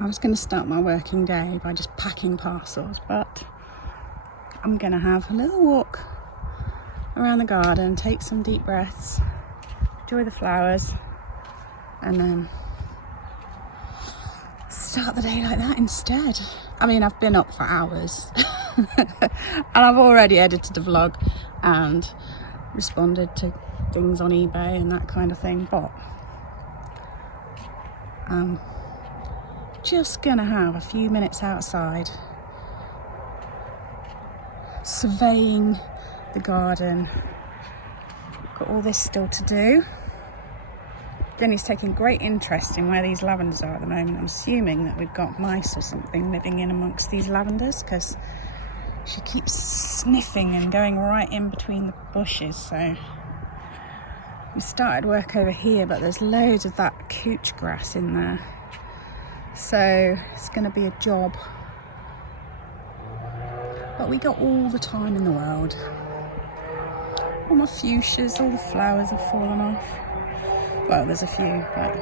I was going to start my working day by just packing parcels, but I'm going to have a little walk around the garden, take some deep breaths, enjoy the flowers, and then start the day like that instead. I mean, I've been up for hours and I've already edited a vlog and responded to things on eBay and that kind of thing, but I'm just gonna have a few minutes outside surveying the garden. Got all this still to do. Jenny's taking great interest in where these lavenders are at the moment. I'm assuming that we've got mice or something living in amongst these lavenders, because she keeps sniffing and going right in between the bushes. So we started work over here, but there's loads of that couch grass in there, so it's going to be a job, but we got all the time in the world. All my fuchsias, all the flowers have fallen off. Well, there's a few, but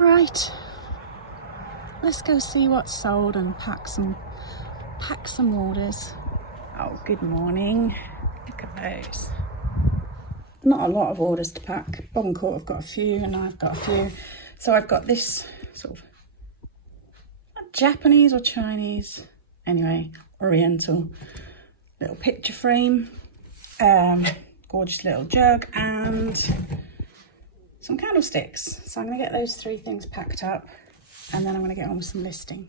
right, let's go see what's sold and pack some orders. Oh, good morning. Look at those. Not a lot of orders to pack. Bob and Court have got a few and I've got a few. So I've got this sort of Japanese or Chinese, anyway, Oriental little picture frame. Gorgeous little jug and some candlesticks. So I'm going to get those three things packed up and then I'm going to get on with some listing.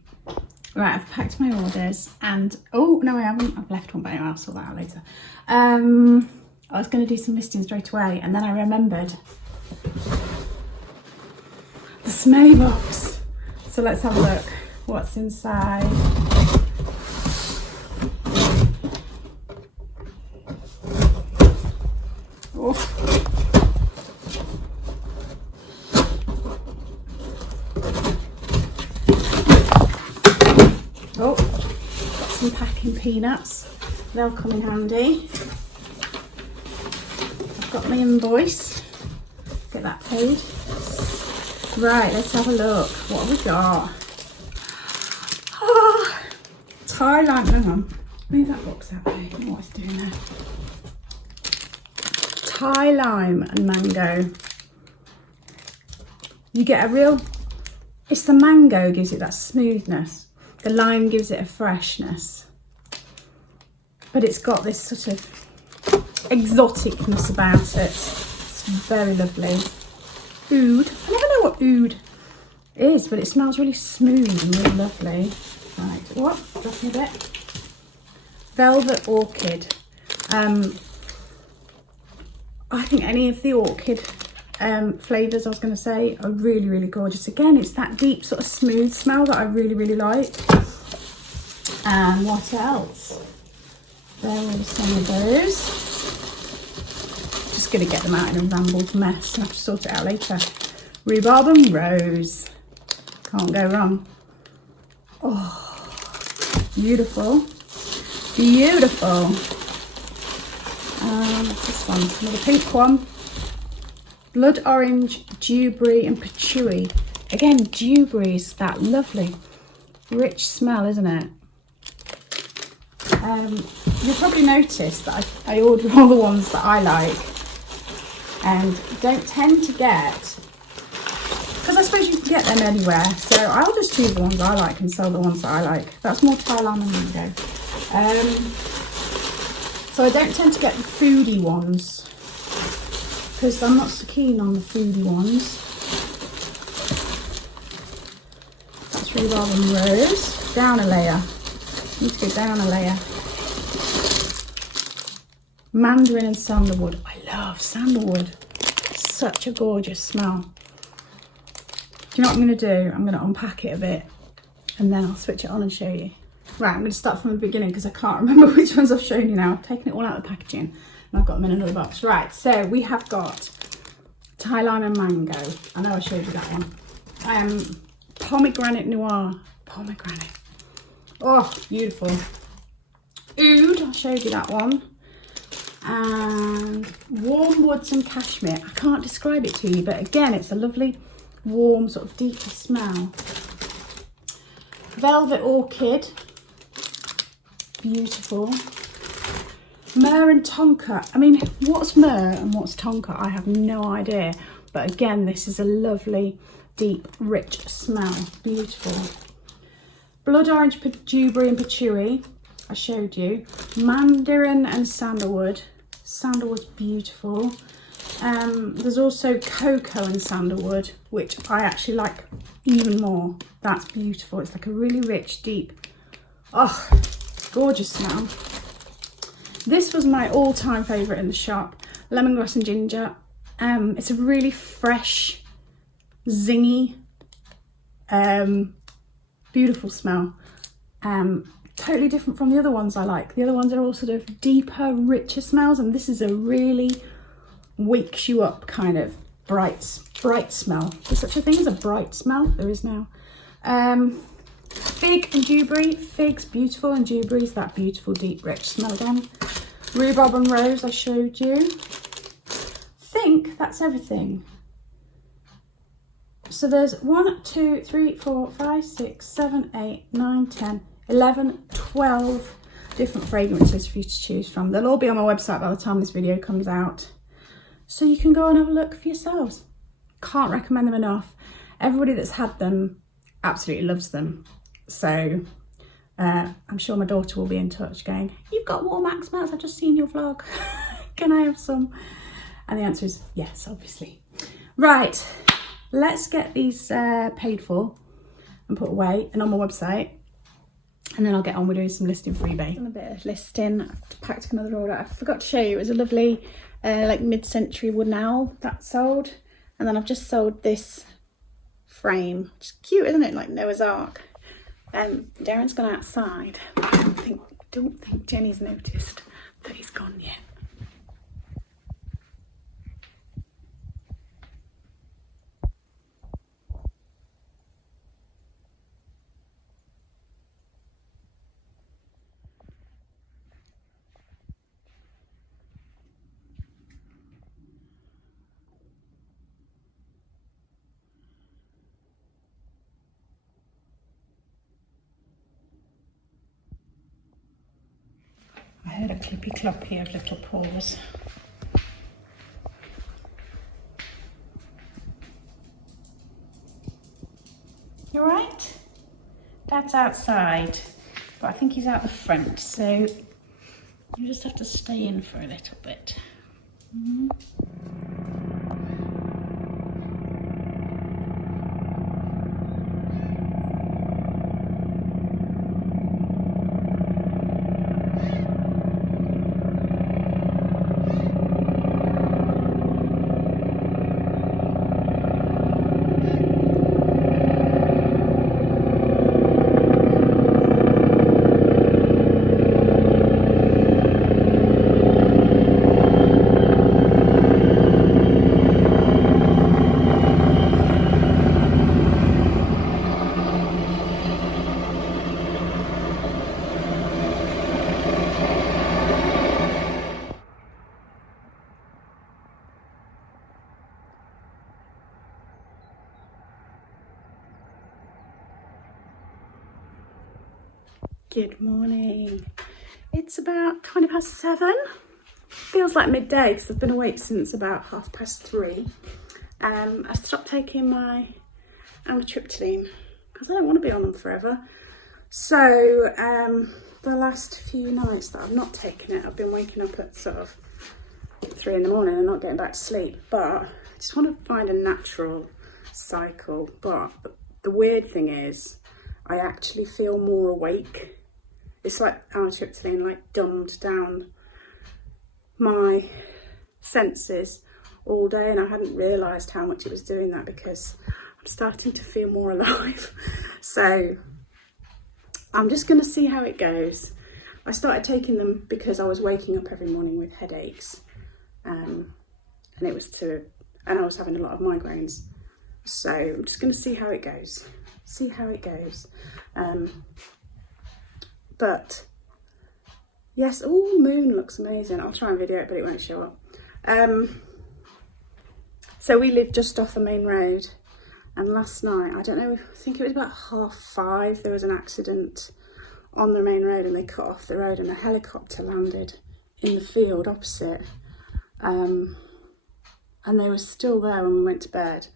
Right, I've packed my orders and, oh, no I haven't. I've left one, but anyway, I'll sort that out later. I was going to do some listing straight away and then I remembered the smelly box. So let's have a look what's inside. Oh, got some packing peanuts. They'll come in handy. I've got my invoice. Get that paid. Right, let's have a look. What have we got? Oh, Thai lime. Hang on. Move that box out there. I don't know what it's doing there. Thai lime and mango. You get a real, it's the mango gives it that smoothness. The lime gives it a freshness. But it's got this sort of exoticness about it. It's very lovely. Oud. I never know what oud is, but it smells really smooth and really lovely. Right, what? Dropping a bit. Velvet orchid. I think any of the orchid flavours, I was going to say, are really, really gorgeous. Again, it's that deep sort of smooth smell that I really, really like. And what else? There are some of those. Just going to get them out in a rambled mess. I'll have to sort it out later. Rhubarb and rose. Can't go wrong. Oh, beautiful. Beautiful. What's this one? Another pink one. Blood orange, dewberry and patchouli. Again, dewberry's that lovely, rich smell, isn't it? You'll probably notice that I order all the ones that I like and don't tend to get, because I suppose you can get them anywhere, so I'll just choose the ones I like and sell the ones that I like. That's more Thai lime and mango. So I don't tend to get the foodie ones because I'm not so keen on the foodie ones. That's rhubarb and rose. Down a layer. Need to go down a layer. Mandarin and sandalwood. I love sandalwood. It's such a gorgeous smell. Do you know what I'm going to do? I'm going to unpack it a bit and then I'll switch it on and show you. Right, I'm going to start from the beginning because I can't remember which ones I've shown you now. I've taken it all out of the packaging and I've got them in another box. Right, so we have got Thai lime and mango. I know I showed you that one. Pomegranate noir. Pomegranate. Oh, beautiful. Oud, I showed you that one. And warm woods and cashmere. I can't describe it to you, but again, it's a lovely warm, sort of deeper smell. Velvet Orchid, beautiful. Myrrh and Tonka. I mean, what's myrrh and what's tonka? I have no idea. But again, this is a lovely, deep, rich smell. Beautiful. Blood Orange, Dewberry and Patchouli, I showed you. Mandarin and Sandalwood. Sandalwood's beautiful. There's also Cocoa and Sandalwood, which I actually like even more. That's beautiful. It's like a really rich, deep, oh, gorgeous smell. This was my all-time favourite in the shop, Lemongrass and Ginger. It's a really fresh, zingy, beautiful smell. Totally different from the other ones I like. The other ones are all sort of deeper, richer smells, and this is a really wakes you up kind of bright smell. There's such a thing as a bright smell. There is now. Fig and Dewberry. Fig's beautiful and Dewberry's that beautiful, deep, rich smell again. Rhubarb and Rose I showed you. I think that's everything. So there's 1, 2, 3, 4, 5, 6, 7, 8, 9, 10, 11, 12 different fragrances for you to choose from. They'll all be on my website by the time this video comes out. So you can go and have a look for yourselves. Can't recommend them enough. Everybody that's had them absolutely loves them. So I'm sure my daughter will be in touch going, "You've got warm axe mats, I've just seen your vlog. Can I have some?" And the answer is yes, obviously. Right, let's get these paid for and put away and on my website. And then I'll get on with doing some listing for eBay. Done a bit of listing. I've packed another order. I forgot to show you, it was a lovely like mid-century wooden owl that sold. And then I've just sold this frame. It's cute, isn't it? Like Noah's Ark. Darren's gone outside. I don't think Jenny's noticed that he's gone yet. I heard a clippy cloppy of little paws. You alright? Dad's outside, but I think he's out the front, so you just have to stay in for a little bit. Good morning. It's about 7:20. Feels like midday because I've been awake since about 3:30. I stopped taking my amitriptyline because I don't want to be on them forever. So the last few nights that I've not taken it, I've been waking up at sort of 3 in the morning and not getting back to sleep. But I just want to find a natural cycle. But the weird thing is, I actually feel more awake. It's like amitriptyline like dumbed down my senses all day, and I hadn't realised how much it was doing that because I'm starting to feel more alive. So I'm just going to see how it goes. I started taking them because I was waking up every morning with headaches, and I was having a lot of migraines. So I'm just going to see how it goes. But yes, oh, moon looks amazing. I'll try and video it, but it won't show up. So we live just off a main road, And last night, I don't know, I think it was about 5:30, there was an accident on the main road and they cut off the road and a helicopter landed in the field opposite. And they were still there when we went to bed.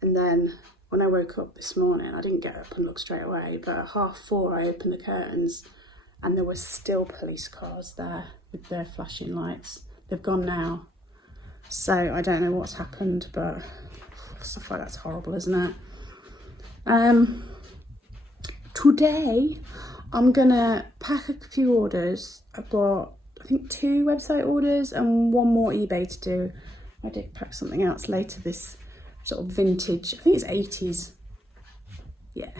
And then when I woke up this morning, I didn't get up and look straight away, but at 4:30 I opened the curtains and there were still police cars there with their flashing lights. They've gone now. So I don't know what's happened, but stuff like that's horrible, isn't it? Today I'm gonna pack a few orders. I've got, I think, 2 website orders and 1 more eBay to do. I did pack something else later, this sort of vintage, I think it's 80s, yeah,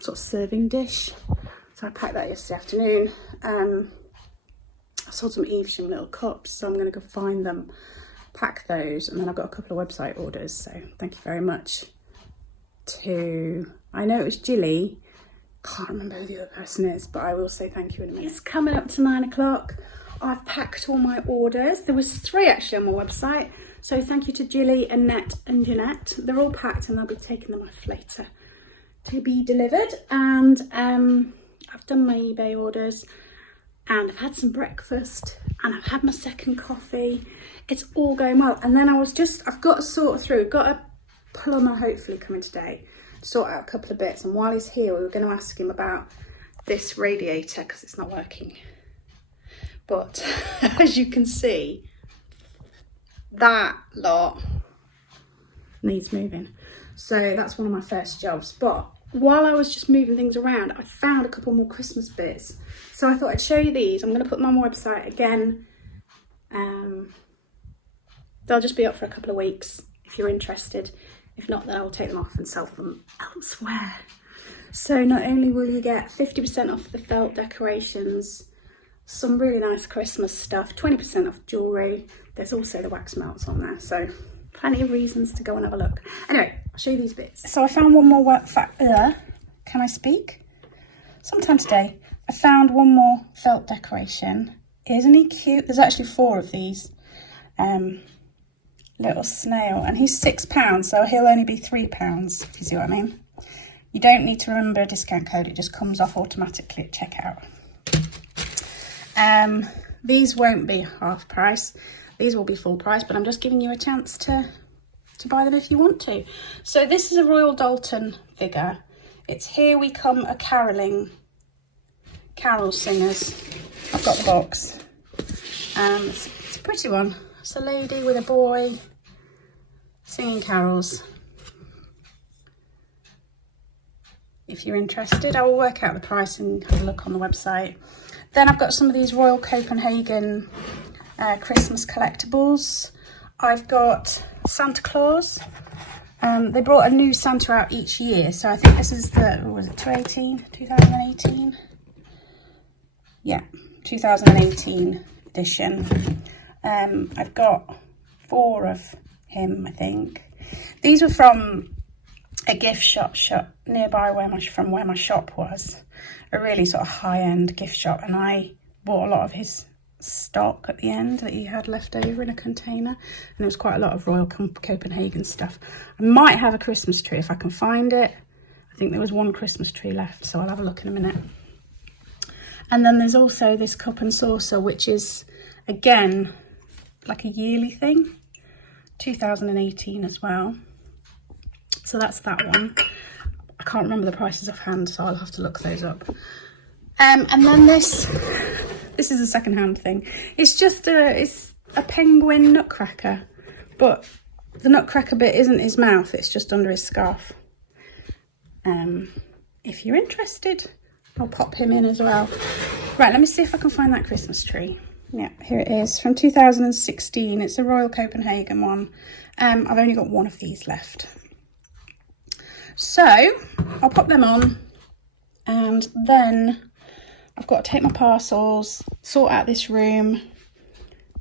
sort of serving dish. So I packed that yesterday afternoon. I sold some Evesham little cups, so I'm going to go find them, pack those, and then I've got a couple of website orders. So thank you very much to, I know it was Jilly, can't remember who the other person is, but I will say thank you in a minute. It's coming up to 9 o'clock. I've packed all my orders. There was 3 actually on my website. So thank you to Jilly, Annette and Jeanette. They're all packed and I'll be taking them off later to be delivered. And I've done my eBay orders and I've had some breakfast and I've had my second coffee. It's all going well. And then I've got to sort through, got a plumber hopefully coming today, sort out a couple of bits. And while he's here, we were going to ask him about this radiator because it's not working. But as you can see, that lot needs moving. So that's one of my first jobs. But while I was just moving things around, I found a couple more Christmas bits. So I thought I'd show you these. I'm going to put them on my website again. They'll just be up for a couple of weeks if you're interested. If not, then I'll take them off and sell them elsewhere. So not only will you get 50% off the felt decorations, some really nice Christmas stuff, 20% off jewellery. There's also the wax melts on there, so plenty of reasons to go and have a look. Anyway, I'll show you these bits. So I found one more can I speak? Sometime today, I found one more felt decoration. Isn't he cute? There's actually 4 of these. Little snail, and he's £6, so he'll only be £3, if you see what I mean. You don't need to remember a discount code, it just comes off automatically at checkout. These won't be half price, these will be full price, but I'm just giving you a chance to buy them if you want to. So this is a Royal Dalton figure. It's Here We Come a Caroling, carol singers. I've got the box. It's a pretty one. It's a lady with a boy singing carols. If you're interested, I will work out the price and have a look on the website. Then I've got some of these Royal Copenhagen Christmas collectibles. I've got Santa Claus. They brought a new Santa out each year, so I think this is the, what was it, 2018? Yeah, 2018 edition. I've got 4 of him, I think. These were from a gift shop nearby where my shop was. A really sort of high-end gift shop, and I bought a lot of his stock at the end that he had left over in a container, and there was quite a lot of Royal Copenhagen stuff. I might have a Christmas tree if I can find it. I think there was 1 Christmas tree left, so I'll have a look in a minute. And then there's also this cup and saucer, which is again like a yearly thing, 2018 as well. So that's that one. I can't remember the prices offhand, so I'll have to look those up. And then this is a second-hand thing. It's just it's a penguin nutcracker, but the nutcracker bit isn't his mouth, it's just under his scarf. If you're interested, I'll pop him in as well. Right, let me see if I can find that Christmas tree. Yeah, here it is, from 2016. It's a Royal Copenhagen one. I've only got 1 of these left. So, I'll pop them on, and then I've got to take my parcels, sort out this room.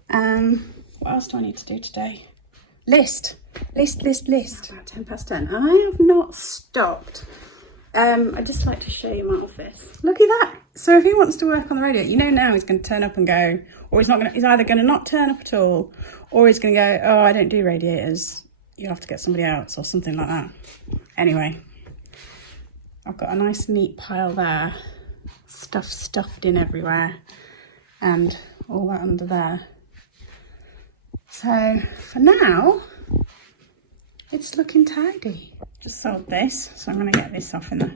What else do I need to do today? List. About 10 past 10. I have not stopped. I'd just like to show you my office. Look at that. So if he wants to work on the radio, you know now he's going to turn up and go, or he's either going to not turn up at all, or he's going to go, oh, I don't do radiators. you'll have to get somebody else or something like that. Anyway, I've got a nice neat pile there, stuff stuffed in everywhere, and all that under there. So for now, it's looking tidy. Just sold this, so I'm going to get this off in the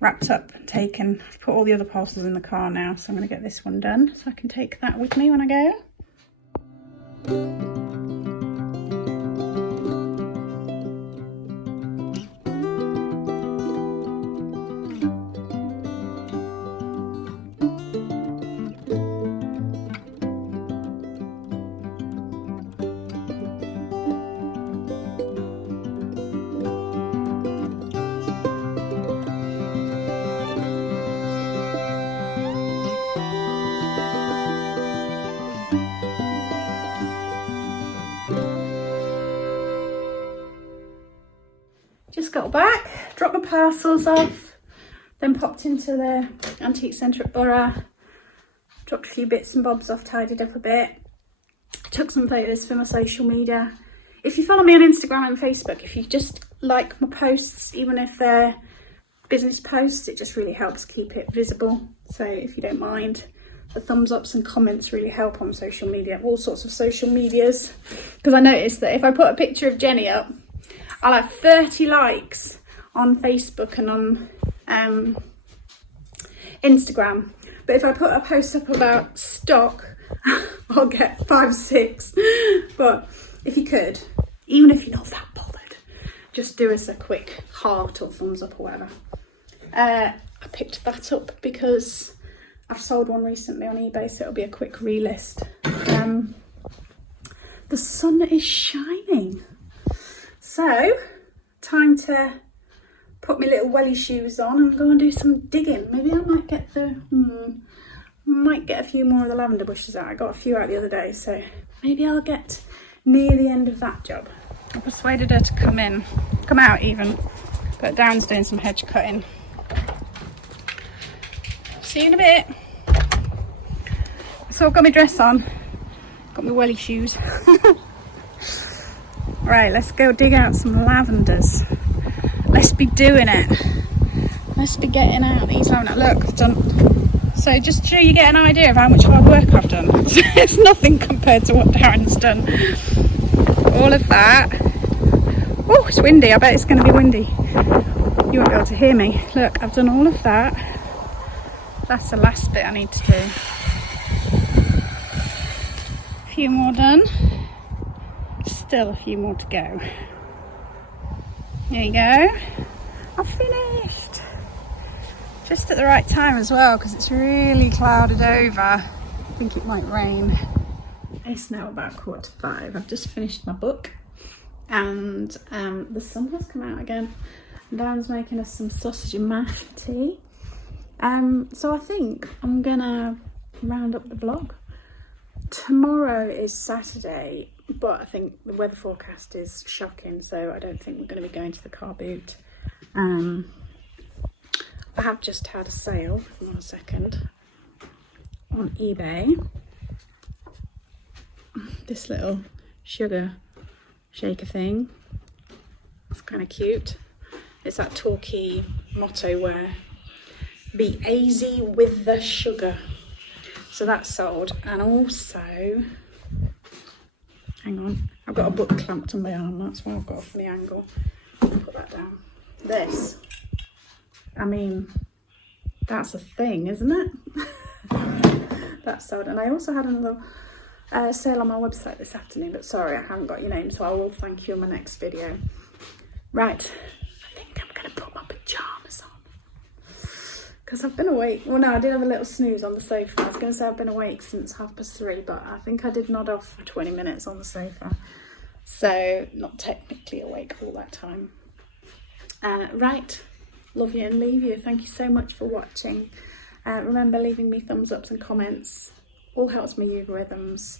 wrapped up and taken. I've put all the other parcels in the car now, so I'm going to get this one done so I can take that with me when I go. Just got back, dropped my parcels off, then popped into the antique centre at Borough, dropped a few bits and bobs off, tidied up a bit, took some photos for my social media. If you follow me on Instagram and Facebook, if you just like my posts, even if they're business posts, it just really helps keep it visible. So if you don't mind, the thumbs ups and comments really help on social media, all sorts of social medias. Because I noticed that if I put a picture of Jenny up, I'll have 30 likes on Facebook and on Instagram. But if I put a post up about stock, I'll get 5, 6. But if you could, even if you're not that bothered, just do us a quick heart or thumbs up or whatever. I picked that up because I've sold one recently on eBay, so it'll be a quick relist. The sun is shining. So, time to put my little welly shoes on and go and do some digging. Maybe I might get a few more of the lavender bushes out. I got a few out the other day, so maybe I'll get near the end of that job. I persuaded her to come out even, but Darren's doing some hedge cutting. See you in a bit. So I've got my dress on, got my welly shoes. Right, let's go dig out some lavenders. Let's be doing it. Let's be getting out these lavender. Look, I've done. So just so you get an idea of how much hard work I've done. It's nothing compared to what Darren's done. All of that. Oh, it's windy. I bet it's going to be windy. You won't be able to hear me. Look, I've done all of that. That's the last bit I need to do. A few more done. Still a few more to go. There you go. I've finished. Just at the right time as well, because it's really clouded over. I think it might rain. It's now about 4:45. I've just finished my book and the sun has come out again. Darren's making us some sausage and mash for tea. So I think I'm gonna round up the vlog. Tomorrow is Saturday, but I think the weather forecast is shocking, so I don't think we're going to be going to the car boot. I have just had a sale, hold on a second, on eBay. This little sugar shaker thing. It's kind of cute. It's that Torquay motto where be easy with the sugar. So that's sold. And also, hang on, I've got a book clamped on my arm. That's why I've got a funny angle. I'll put that down. This, I mean, that's a thing, isn't it? That's sold. And I also had another sale on my website this afternoon, but sorry, I haven't got your name, so I will thank you in my next video. Right, I think I'm going to put my pyjamas on. Because I've been awake. Well, no, I did have a little snooze on the sofa. I was going to say I've been awake since 3:30, but I think I did nod off for 20 minutes on the sofa. So, not technically awake all that time. Right, love you and leave you. Thank you so much for watching. Remember leaving me thumbs ups and comments. All helps my algorithms.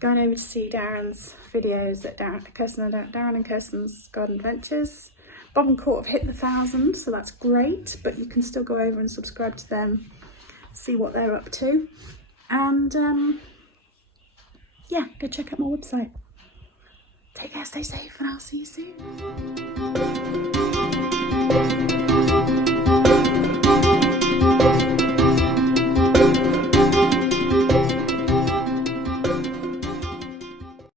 Going over to see Darren's videos at Darren and Kirsten's Garden Adventures. Bob and Court have hit the 1,000, so that's great, but you can still go over and subscribe to them, see what they're up to, and yeah, go check out my website. Take care, stay safe, and I'll see you soon.